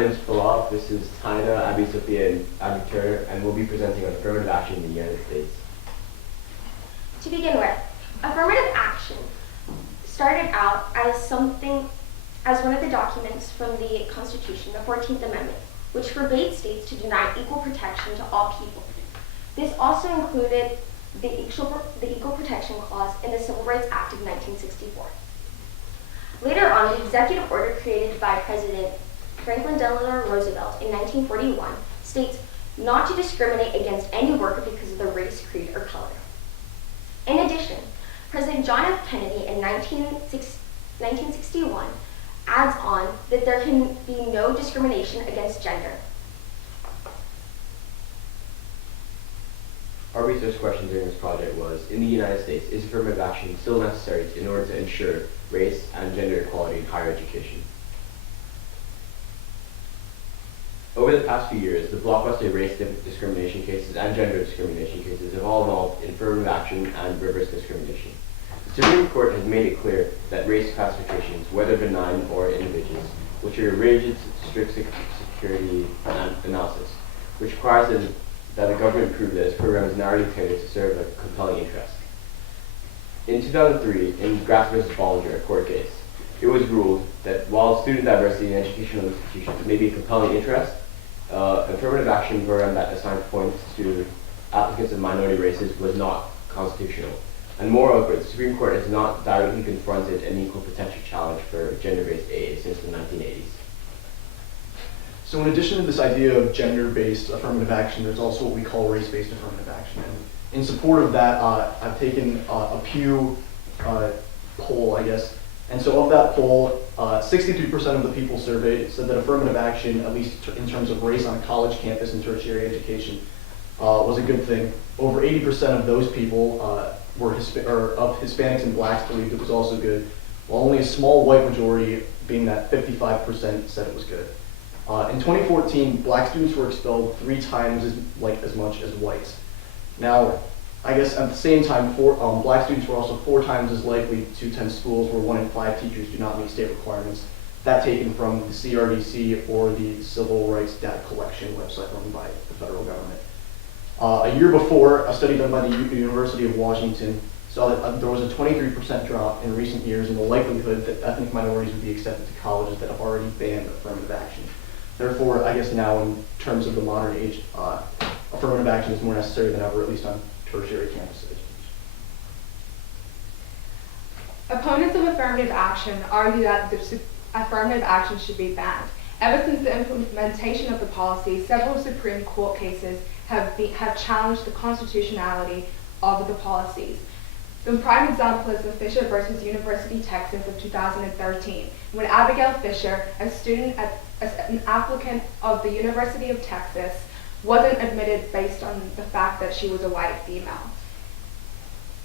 name is Pallav. This is Taina, Abby Sophia, and Abby Turner, and we'll be presenting on affirmative action in the United States. To begin with, affirmative action started out as one of the documents from the Constitution, the 14th Amendment, which forbade states to deny equal protection to all people. This also included the Equal Protection Clause in the Civil Rights Act of 1964. Later on, the executive order created by President Franklin Delano Roosevelt in 1941 states not to discriminate against any worker because of their race, creed, or color. In addition, President John F. Kennedy in 1961 adds on that there can be no discrimination against gender. Our research question during this project was, in the United States, is affirmative action still necessary in order to ensure race and gender equality in higher education? Over the past few years, the blockbuster race discrimination cases and gender discrimination cases have all involved in affirmative action and reverse discrimination. The Supreme Court has made it clear that race classifications, whether benign or individuals, which are rigid, strict security analysis, which requires that the government prove that its program is narrowly tailored to serve a compelling interest. In 2003, in Grass v. Bollinger, a court case, it was ruled that while student diversity in educational institutions may be a compelling interest, affirmative action program that assigned points to applicants of minority races was not constitutional. And moreover, the Supreme Court has not directly confronted an equal protection challenge for gender-based AA since the 1980s. So in addition to this idea of gender-based affirmative action, there's also what we call race-based affirmative action. And in support of that, I've taken a Pew poll, I guess. And so of that poll, 63% of the people surveyed said that affirmative action, at least in terms of race on a college campus and tertiary education, was a good thing. Over 80% of those people of Hispanics and blacks believed it was also good, while only a small white majority, being that 55%, said it was good. In 2014, black students were expelled 3 times as much as whites. Now, I guess at the same time, black students were also 4 times as likely to attend schools where 1 in 5 teachers do not meet state requirements. That taken from the CRDC or the Civil Rights Data Collection website run by the federal government. A year before, a study done by the University of Washington saw that there was a 23% drop in recent years in the likelihood that ethnic minorities would be accepted to colleges that have already banned affirmative action. Therefore, I guess now in terms of the modern age, affirmative action is more necessary than ever, at least on tertiary campuses. Opponents of affirmative action argue that affirmative action should be banned. Ever since the implementation of the policy, several Supreme Court cases have challenged the constitutionality of the policies. The prime example is the Fisher versus University, Texas of 2013, when Abigail Fisher, an applicant of the University of Texas, wasn't admitted based on the fact that she was a white female.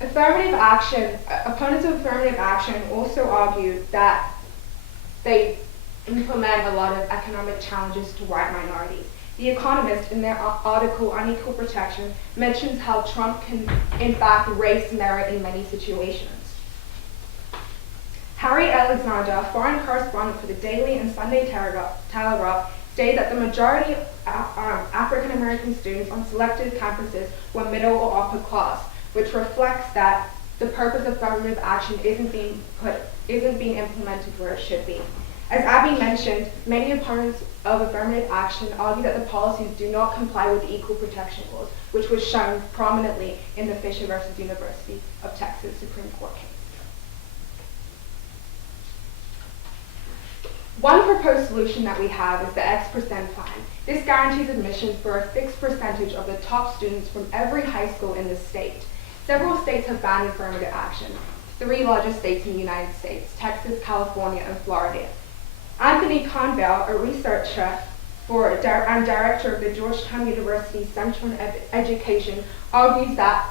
Opponents of affirmative action also argue that they implement a lot of economic challenges to white minorities. The Economist, in their article on equal protection, mentions how Trump can, in fact, race merit in many situations. Harry Alexander, a foreign correspondent for the Daily and Sunday Telegraph, stated that the majority of African American students on selected campuses were middle or upper class, which reflects that the purpose of affirmative action isn't being implemented where it should be. As Abby mentioned, many opponents of affirmative action argue that the policies do not comply with the equal protection laws, which was shown prominently in the Fisher versus University of Texas Supreme Court case. One proposed solution that we have is the X% plan. This guarantees admissions for a fixed percentage of the top students from every high school in the state. Several states have banned affirmative action. 3 largest states in the United States: Texas, California, and Florida. Anthony Conville, a researcher and director of the Georgetown University Center on Education, argues that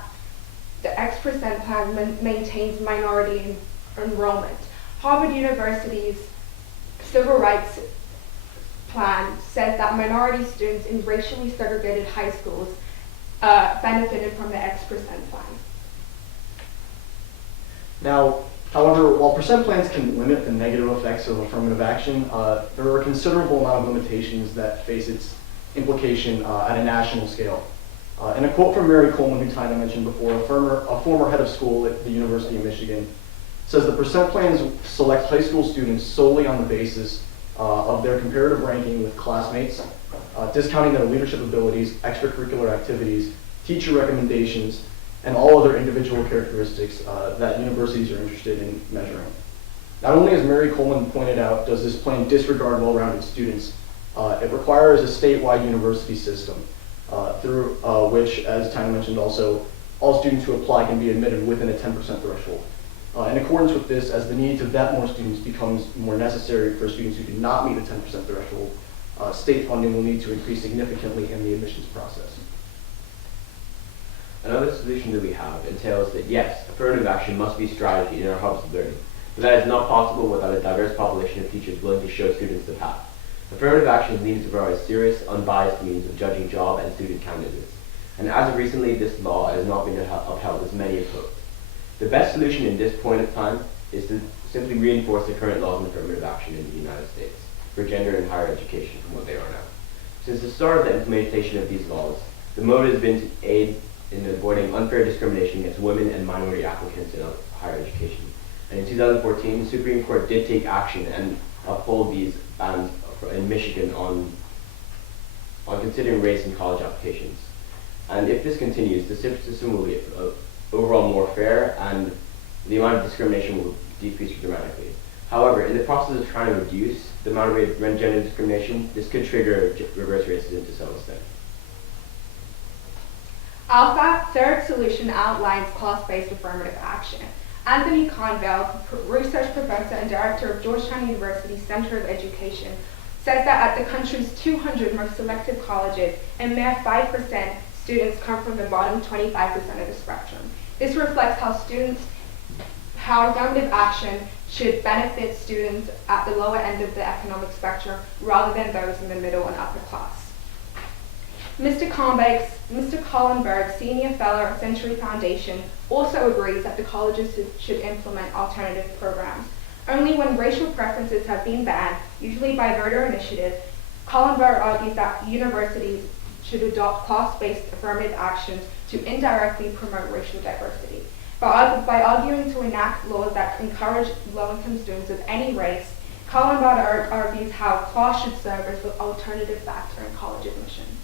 the X% plan maintains minority enrollment. Harvard University's Civil Rights Plan says that minority students in racially segregated high schools benefited from the X% plan. Now, However, while percent plans can limit the negative effects of affirmative action, there are a considerable amount of limitations that face its implication at a national scale. In a quote from Mary Coleman, who Taina mentioned before, a former head of school at the University of Michigan, says the percent plans select high school students solely on the basis of their comparative ranking with classmates, discounting their leadership abilities, extracurricular activities, teacher recommendations, and all other individual characteristics that universities are interested in measuring. Not only, as Mary Coleman pointed out, does this plan disregard well-rounded students, it requires a statewide university system through which, as Taina mentioned also, all students who apply can be admitted within a 10% threshold. In accordance with this, as the need to vet more students becomes more necessary for students who do not meet the 10% threshold, state funding will need to increase significantly in the admissions process. Another solution that we have entails that yes, affirmative action must be strategy in our hubs of learning, but that is not possible without a diverse population of teachers willing to show students the path. Affirmative action is needed to provide serious, unbiased means of judging job and student candidates, and as of recently, this law has not been upheld as many have hoped. The best solution in this point of time is to simply reinforce the current laws on affirmative action in the United States for gender and higher education from what they are now. Since the start of the implementation of these laws, the motive has been to aid in avoiding unfair discrimination against women and minority applicants in higher education. And in 2014, the Supreme Court did take action and uphold these bans in Michigan on considering race in college applications. And if this continues, the system will be overall more fair and the amount of discrimination will decrease dramatically. However, in the process of trying to reduce the amount of gender discrimination, this could trigger reverse racism to some extent. Our third solution outlines class-based affirmative action. Anthony Conville, research professor and director of Georgetown University Center of Education, says that at the country's 200 most selective colleges, a mere 5% students come from the bottom 25% of the spectrum. This reflects how affirmative action should benefit students at the lower end of the economic spectrum rather than those in the middle and upper class. Mr. Collenberg, Senior Fellow at Century Foundation, also agrees that the colleges should implement alternative programs. Only when racial preferences have been banned, usually by voter initiative, Collenberg argues that universities should adopt class-based affirmative actions to indirectly promote racial diversity. By arguing to enact laws that encourage low-income students of any race, Collenberg argues how class should serve as the alternative factor in college admissions.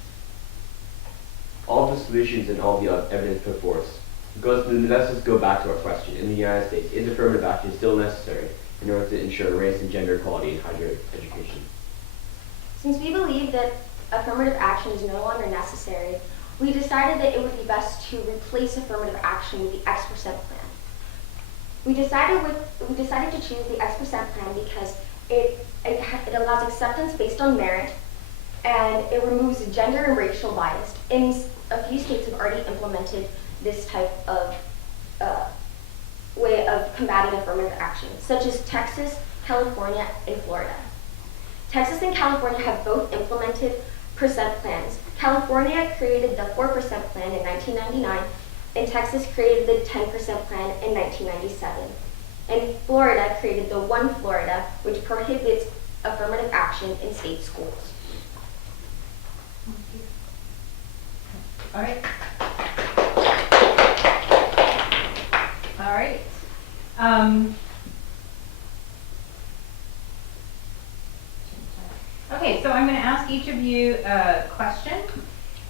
All the solutions and all the evidence put forth let's just go back to our question. In the United States, is affirmative action still necessary in order to ensure race and gender equality in higher education? Since we believe that affirmative action is no longer necessary, we decided that it would be best to replace affirmative action with the X% plan. We decided to choose the X% plan because it allows acceptance based on merit, and it removes gender and racial bias. In a few states have already implemented this type of way of combating affirmative action, such as Texas, California, and Florida. Texas and California have both implemented percent plans. California created the 4% plan in 1999, and Texas created the 10% plan in 1997. And Florida created the One Florida, which prohibits affirmative action in state schools. All right. All right. Okay, so I'm going to ask each of you a question.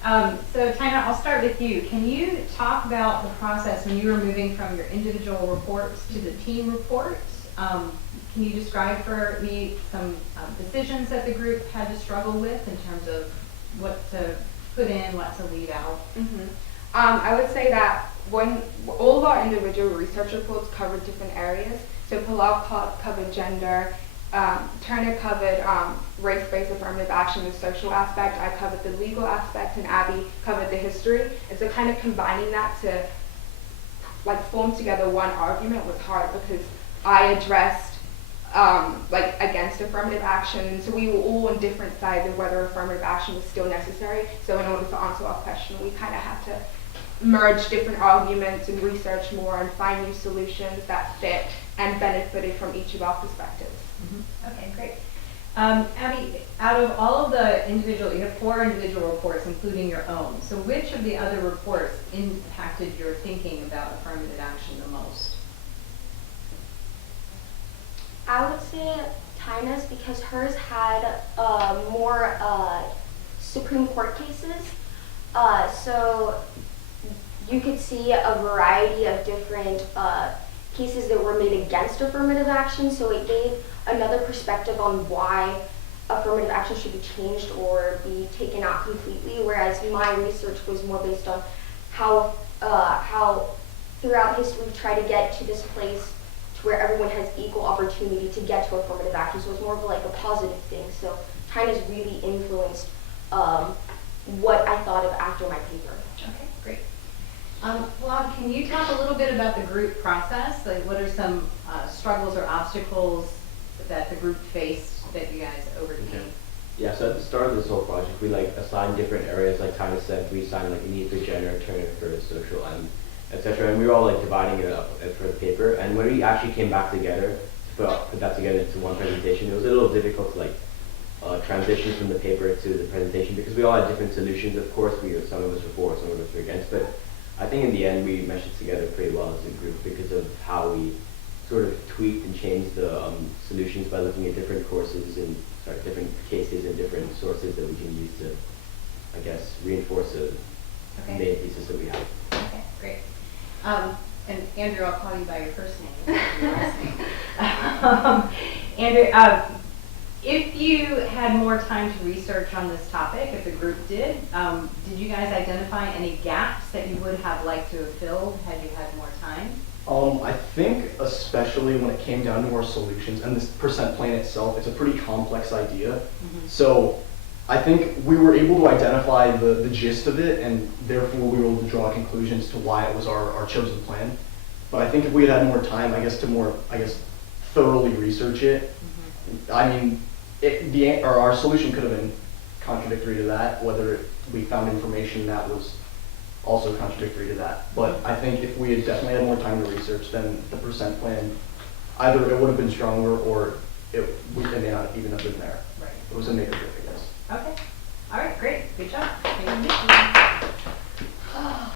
So Taina, I'll start with you. Can you talk about the process when you were moving from your individual reports to the team reports? Can you describe for me some decisions that the group had to struggle with in terms of what to put in, what to leave out? Mm-hmm. I would say that when all of our individual research reports covered different areas. So Pallav covered gender, Turner covered race-based affirmative action, the social aspect, I covered the legal aspect, and Abby covered the history. And so kind of combining that to form together one argument was hard because I addressed against affirmative action. So we were all on different sides of whether affirmative action was still necessary. So in order to answer our question, we kind of had to merge different arguments and research more and find new solutions that fit and benefited from each of our perspectives. Okay, great. Abby, out of all of the individual, you have 4 individual reports, including your own. So which of the other reports impacted your thinking about affirmative action the most? I would say Taina's, because hers had more Supreme Court cases. So you could see a variety of different cases that were made against affirmative action. So it gave another perspective on why affirmative action should be changed or be taken out completely. Whereas my research was more based on how throughout history we've tried to get to this place where everyone has equal opportunity to get to affirmative action. So it's more of like a positive thing. So China's really influenced what I thought of after my paper. Okay, great. Pallav, can you talk a little bit about the group process? Like, what are some struggles or obstacles that the group faced that you guys overcame? Okay. Yeah, so at the start of this whole project, we assigned different areas. Like Taina said, we assigned a need for gender, turning for social, and etc. And we were all dividing it up for the paper. And when we actually came back together to put that together into one presentation, it was a little difficult to transition from the paper to the presentation because we all had different solutions. Of course, some of us were for, some of us were against, but I think in the end we meshed it together pretty well as a group because of how we sort of tweaked and changed the solutions by looking at different courses and different cases and different sources that we can use to, I guess, reinforce the main thesis that we have. Okay, great. And Andrew, I'll call you by your first name, not your last name. Andrew, if you had more time to research on this topic, if the group did you guys identify any gaps that you would have liked to have filled had you had more time? I think especially when it came down to our solutions and this percent plan itself, it's a pretty complex idea. So I think we were able to identify the gist of it, and therefore we were able to draw conclusions to why it was our chosen plan. But I think if we had more time, to thoroughly research it, I mean, our solution could have been contradictory to that, whether we found information that was also contradictory to that. But I think if we had definitely had more time to research, then the percent plan, either it would have been stronger or it may not even have been there. Right. It was a make or break, I guess. Okay. All right, great. Good job. Thank you.